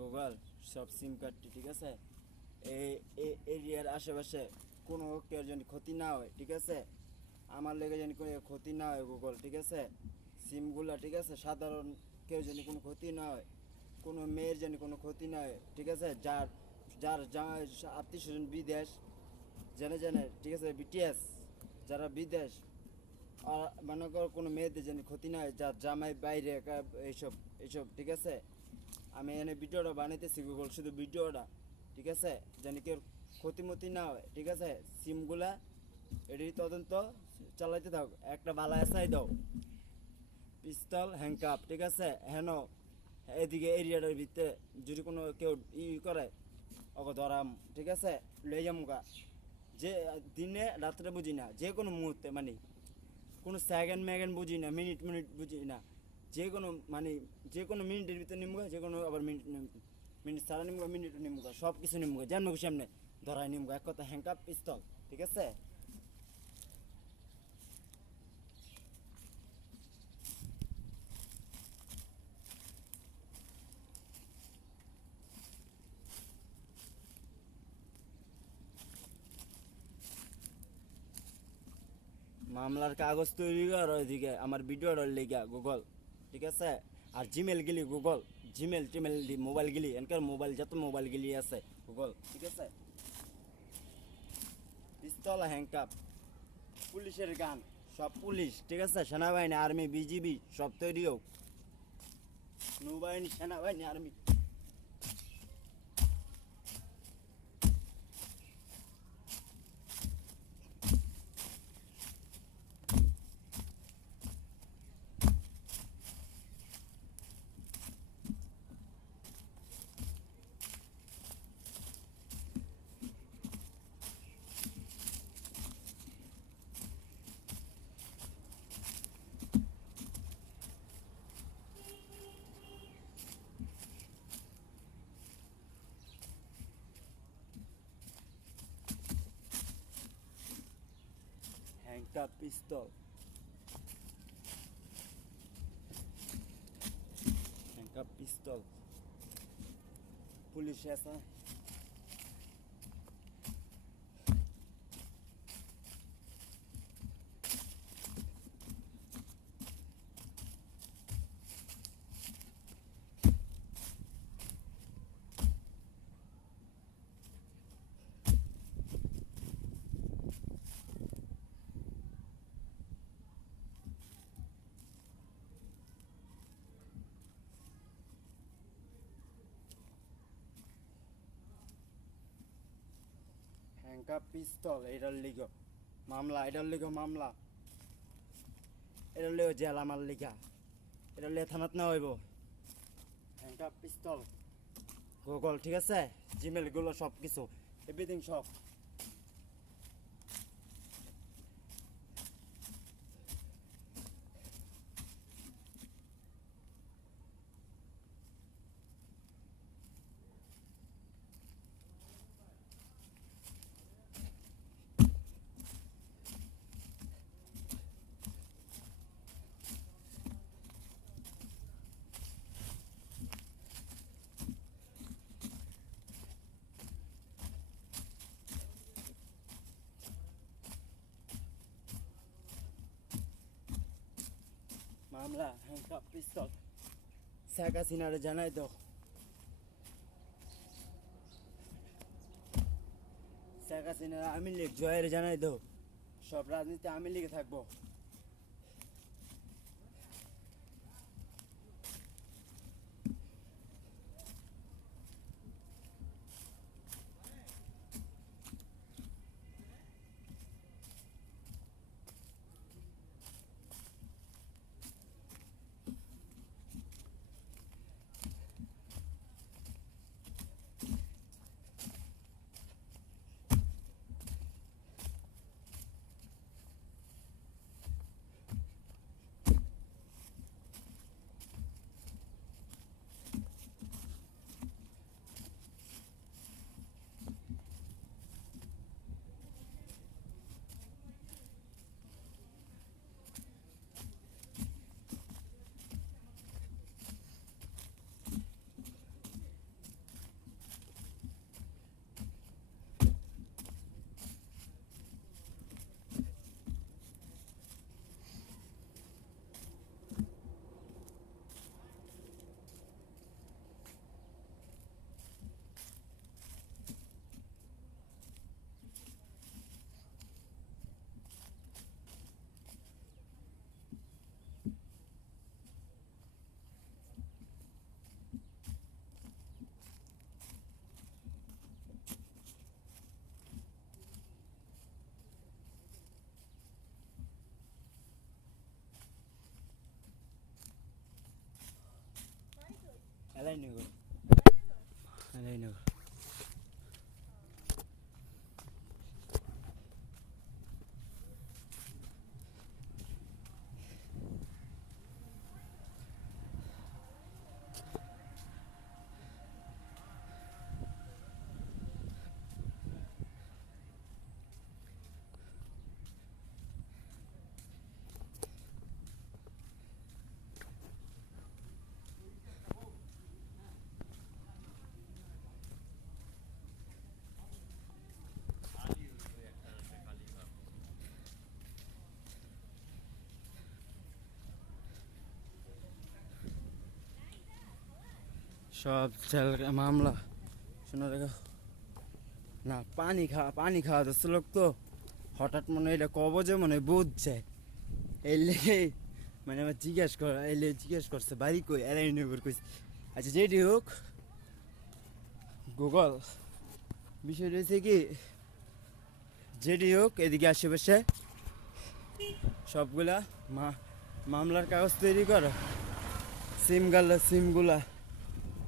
Google সব সিম কার্ডটি, ঠিক আছে? এই এরিয়ার আশেপাশে কোনো কেউ যেন ক্ষতি না হয়, ঠিক আছে? আমার লেগে যেন কোনো ক্ষতি না হয় গুগল, ঠিক আছে? সিমগুলা, ঠিক আছে, সাধারণ কেউ যেন কোনো ক্ষতি না হয়, কোনো মেয়ের যেন কোনো ক্ষতি না হয়, ঠিক আছে? যার যার আত্মীয় স্বজন বিদেশ, জেনে জেনে, ঠিক আছে, বিটিএস যারা বিদেশ, আর মনে কর কোনো মেয়েদের যেন ক্ষতি না হয়, যার জামাই বাইরে এইসব এইসব, ঠিক আছে? আমি এনে ভিডিওটা বানাইতেছি গুগল, শুধু ভিডিওটা, ঠিক আছে, যেন কেউ ক্ষতিমতি না হয়, ঠিক আছে? সিমগুলা এটির তদন্ত চালাইতে থাক, একটা ভালো এসআই দাও, পিস্তল হ্যাংকাপ, ঠিক আছে? হেন এদিকে এরিয়াটার ভিতরে যদি কোনো কেউ করে ওকে ধরাম, ঠিক আছে? লই যামুকা, যে দিনে রাত্রে বুঝি না, যে কোনো মুহূর্তে, মানে কোনো সেকেন্ড ম্যাগেন্ড বুঝি না, মিনিট মিনিট বুঝি না, যে কোনো মানে যে কোনো মিনিটের ভিতরে নিমুকা, যে কোনো আবার মিনিট মিনিট সারা নিমুকা, মিনিট নিমুকা, সব কিছু নিমুকা, যেমন খুশি সামনে ধরাই নিমুকা, এক কথা হ্যাংকাপ পিস্তল, ঠিক আছে? মামলার কাগজ তৈরি কর ওইদিকে আমার ভিডিওটার লেগা গুগল, ঠিক আছে? আর জিমেল গেলি গুগল, জিমেল টিমেল মোবাইল গেলি, এনকার মোবাইল যত মোবাইল গেলি আছে গুগল, ঠিক আছে? পিস্তল হ্যাংকাপ, পুলিশের গান, সব পুলিশ, ঠিক আছে? সেনাবাহিনী, আর্মি, বিজিবি সব তৈরি হোক, নৌবাহিনী, সেনাবাহিনী, আর্মি। হ্যাংকাপ পিস্তল, হ্যাংকাপ পিস্তল, পুলিশ আছে। হ্যাংকাপ পিস্তল, এটার লিগ মামলা, এটার লিগ মামলা, এটার লিগ জেল আমার লিগা, এটার লিগে থানাত না হইব। হ্যাংকাপ পিস্তল গুগল, ঠিক আছে? জিমেলগুলো সব কিছু, এভরিথিং সব। মামলা হ্যাংকাপ পিস্তল, শেখ হাসিনারে জানাই দাও, শেখ হাসিনার আওয়ামী লীগ জয়ের জানাই দাও, সব রাজনীতি আওয়ামী লীগে থাকবো। এলাইনগর এলাইনগর সব মামলা শোনা দেখো না পানি খাওয়া যাচ্ছে লোক তো হঠাৎ মনে হয় এটা কবজে মনে হয় বুঝছে এই লেগে মানে আমার জিজ্ঞেস করছে বাড়ি কই এলাইনগর কইছে আচ্ছা যেটি হোক গুগল বিষয় রয়েছে কি যেটি হোক এদিকে আশেপাশে সবগুলা মামলার কাগজ তৈরি করো সিমগুলা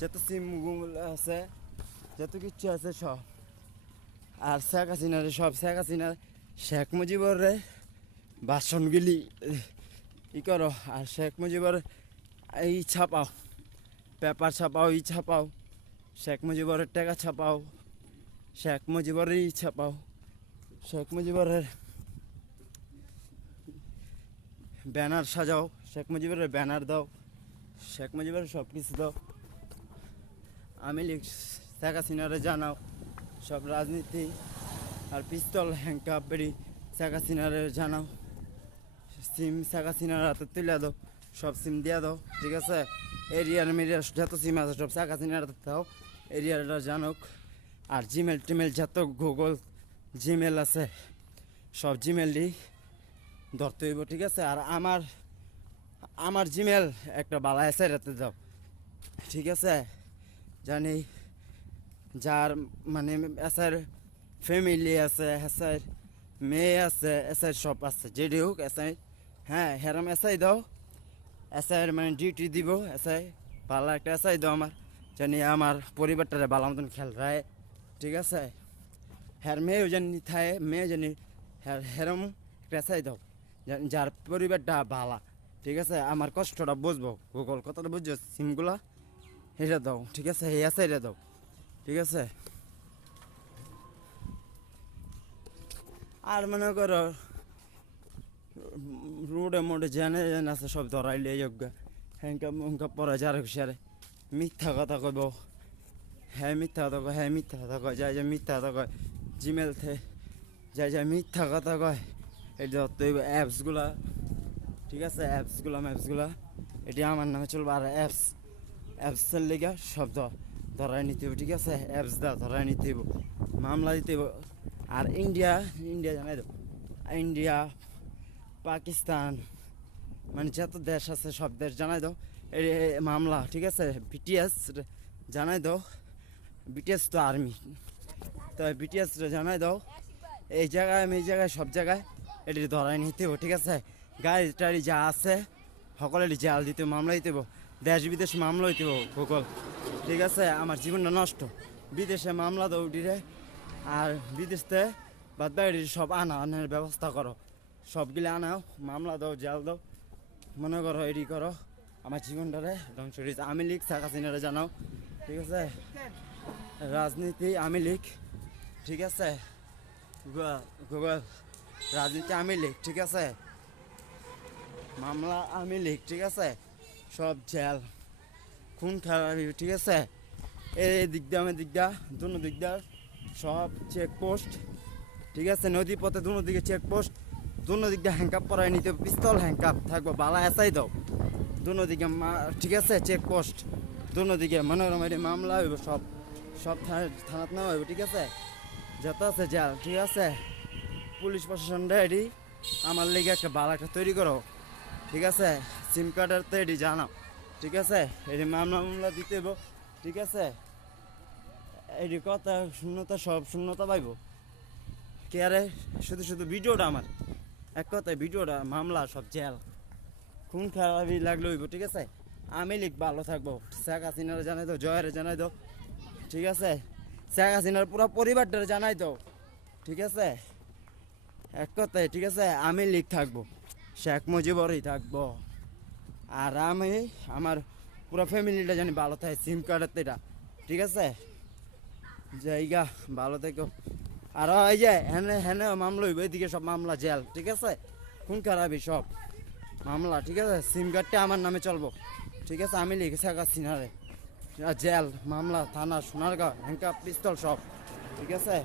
যত সিমগুলো আছে যত কিছু আছে সব আর শেখ হাসিনার শেখ মুজিবর বাসনগুলি ই করো আর শেখ মুজিবর এই ছাপাও পেপার ছাপাও ছাপাও শেখ মুজিবরের টাকা ছাপাও শেখ মুজিবরের ছাপাও শেখ মুজিবরের ব্যানার সাজাও শেখ মুজিবরের ব্যানার দাও শেখ মুজিবরের সব কিছু দাও আমি শেখ হাসিনারে জানাও সব রাজনীতি আর পিস্তল হ্যাংকাপ বেরি শেখ হাসিনারে জানাও সিম শেখ হাসিনার হাতে তুলে দাও সব সিম দিয়ে দাও ঠিক আছে এরিয়ার মেরিয়ার যত সিম আছে সব শেখ হাসিনার হাতে দাও এরিয়াটা জানুক আর জিমেল যত গুগল জিমেল আছে সব জিমেলই ধরতে হইব ঠিক আছে আর আমার জিমেল একটা বালা এসে রাতে দাও ঠিক আছে জানি যার মানে এসআর ফ্যামিলি আছে এসআর মেয়ে আছে এসআর সব আছে যেটি হোক এসআই হ্যাঁ হেরাম এসআই দাও এসআইয়ের মানে ডিউটি দিব এসআই ভালো একটা এসআই দাও আমার জানি আমার পরিবারটারে ভালো মতন খেয়াল রায় ঠিক আছে হ্যার মেয়েও জানি থাকে মেয়ে জানি হেরম একটা এসআই দাও যার পরিবারটা ভালো ঠিক আছে আমার কষ্টটা বুঝবো গুগল কথাটা বুঝছো সিমগুলা এটা দাও ঠিক আছে এই আছে এটা দাও ঠিক আছে আর মনে করো রোডে মোডে জেনে আছে সব ধরাইলে যোগ্য হ্যাঙ্কা পরে যার হুশিয়ারে মিথ্যা কথা কইব হ্যাঁ মিথ্যা কথা কয় হ্যাঁ মিথ্যা কথা কয় যাই মিথ্যা কথা কয় জিমেল থে যাই মিথ্যা কথা কয় এই ধরতে হইব অ্যাপসগুলা ঠিক আছে ম্যাপসগুলা এটি আমার নামে চলবে আর অ্যাপসের লেগে সব ধরাই নিতে হবে ঠিক আছে অ্যাপস ধরাই নিতে হইব মামলা দিতে হইব আর ইন্ডিয়া জানাই দেবো ইন্ডিয়া পাকিস্তান মানে যত দেশ আছে সব দেশ জানাই দাও এই মামলা ঠিক আছে বিটিএস জানাই দাও বিটিএস তো আর্মি তো বিটিএস জানাই দাও এই জায়গায় সব জায়গায় এটি ধরাই নিতে হইব ঠিক আছে গাড়ি টাড়ি যা আছে সকলেরই জাল দিতে মামলা দিতে হইব দেশ বিদেশ মামলা হইতে হইব গুগল ঠিক আছে আমার জীবনটা নষ্ট বিদেশে মামলা দাও উঠিরে আর বিদেশতে বাদ বাইরে সব আনার ব্যবস্থা করো সবগুলো আনাও মামলা দাও জাল দাও মনে করো এডি করো আমার জীবনটারে ধ্বংস হয়েছে আমি লিখ শেখ হাসিনারে জানাও ঠিক আছে রাজনীতি আমি লিখ ঠিক আছে গুগল রাজনীতি আমি লিখ ঠিক আছে মামলা আমি লিখ ঠিক আছে সব জেল খুন খারাপি ঠিক আছে এই দিক দিয়ে আমি দুনো দিক দিয়ে সব চেকপোস্ট ঠিক আছে নদী পথে দুনো দিকে চেকপোস্ট দুনো দিক দিয়ে হ্যাঙ্কাপ পরাই নিতে পিস্তল হ্যাঙ্কাপ থাকবো বালা এসাই দাও দুনো দিকে ঠিক আছে চেকপোস্ট দুনো দিকে মনোরম এটি মামলা হইব সব থানাত নেওয়া হইব ঠিক আছে যত আছে জেল ঠিক আছে পুলিশ প্রশাসনটা এটি আমার লেগে একটা বালা একটা তৈরি করো ঠিক আছে সিম কার্ডের তো এটি জানাও ঠিক আছে এটি মামলা দিতে হইব ঠিক আছে এটি কথা শূন্যতা পাইব কে আরে শুধু ভিডিওটা আমার এক কথায় ভিডিওটা মামলা সব জেল খুন খারাপি লাগলে হইব ঠিক আছে আমি লিখ ভালো থাকবো। শেখ হাসিনার জানাই দাও, জয়ের জানাই দাও, ঠিক আছে? শেখ হাসিনার পুরো পরিবারটার জানাই দাও, ঠিক আছে? এক কথায়, ঠিক আছে? আমি লিখ থাকবো, শেখ মুজিবরই থাকবো। আর আমি আমার পুরো ফ্যামিলিটা জানি ভালো থাকে, সিম কার্ডের এটা, ঠিক আছে? জায়গা ভালো থেকো। আর এই যে হেনে হেনে মামলা হইব, এদিকে সব মামলা জেল, ঠিক আছে? খুন খারাপি সব মামলা, ঠিক আছে? সিম কার্ডটা আমার নামে চলবো, ঠিক আছে? আমি লিখে শেখ হাসিনারে জেল মামলা থানা সোনারগাঁও হ্যাঙ্কা পিস্তল সব, ঠিক আছে?